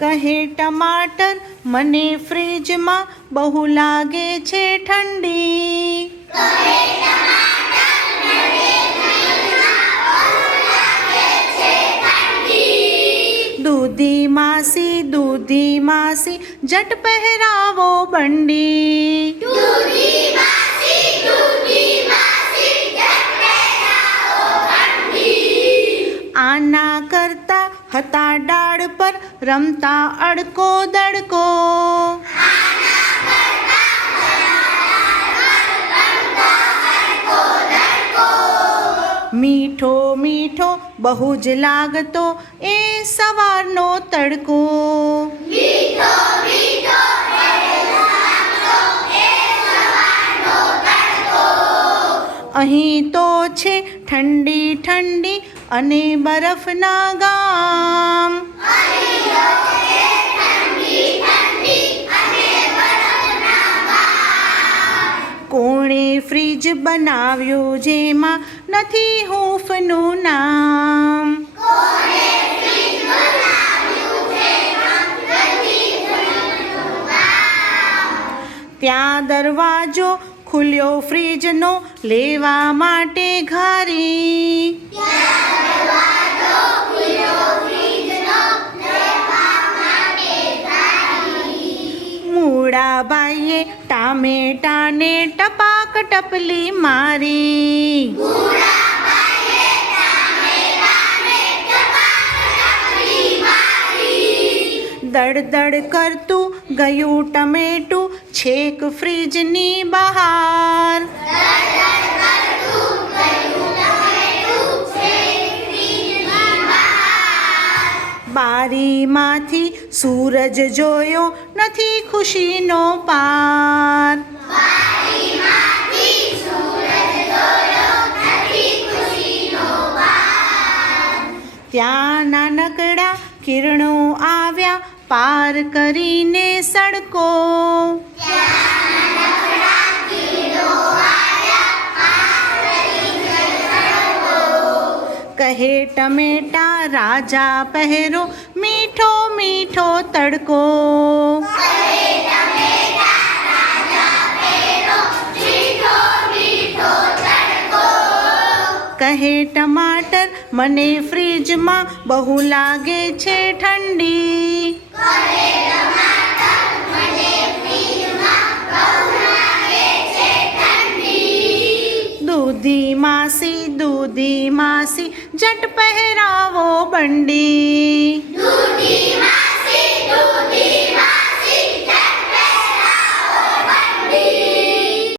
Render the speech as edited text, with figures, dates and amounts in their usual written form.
કહે ટમાટર મને ફ્રીજમાં બહુ લાગે છે ઠંડી. દૂધી માસી જટ પહેરાવો બંડી. આના કરતા હતા ડાળ પર રમતા અડકો દડકો. મીઠો મીઠો બહુ જ લાગતો એ સવારનો તડકો. અહીં તો છે ઠંડી ઠંડી અને બરફના ગામ. કોણે ફ્રીજ બનાવ્યું જેમાં નથી હૂંફનું નામ. ત્યાં દરવાજો ખુલ્યો ફ્રીજનો લેવા માટે ઘારી. મૂળાબાઈએ ટામેટાને ટપાક ટપલી મારી. દડદડ કરતું ગયું ટમેટું છેક ફ્રીજની બહાર. બારીમાંથી સૂરજ જોયો નથી ખુશીનો પાર. ત્યાં નાનકડા કિરણો આવ્યા પાર કરીને સડકો. કહે ટમેટા રાજા પહેરો મીઠો મીઠો તડકો. કહે ટમાટર મને ફ્રીજમાં બહુ લાગે છે ઠંડી. દૂધી માસી જટ પહેરાવો બંડી.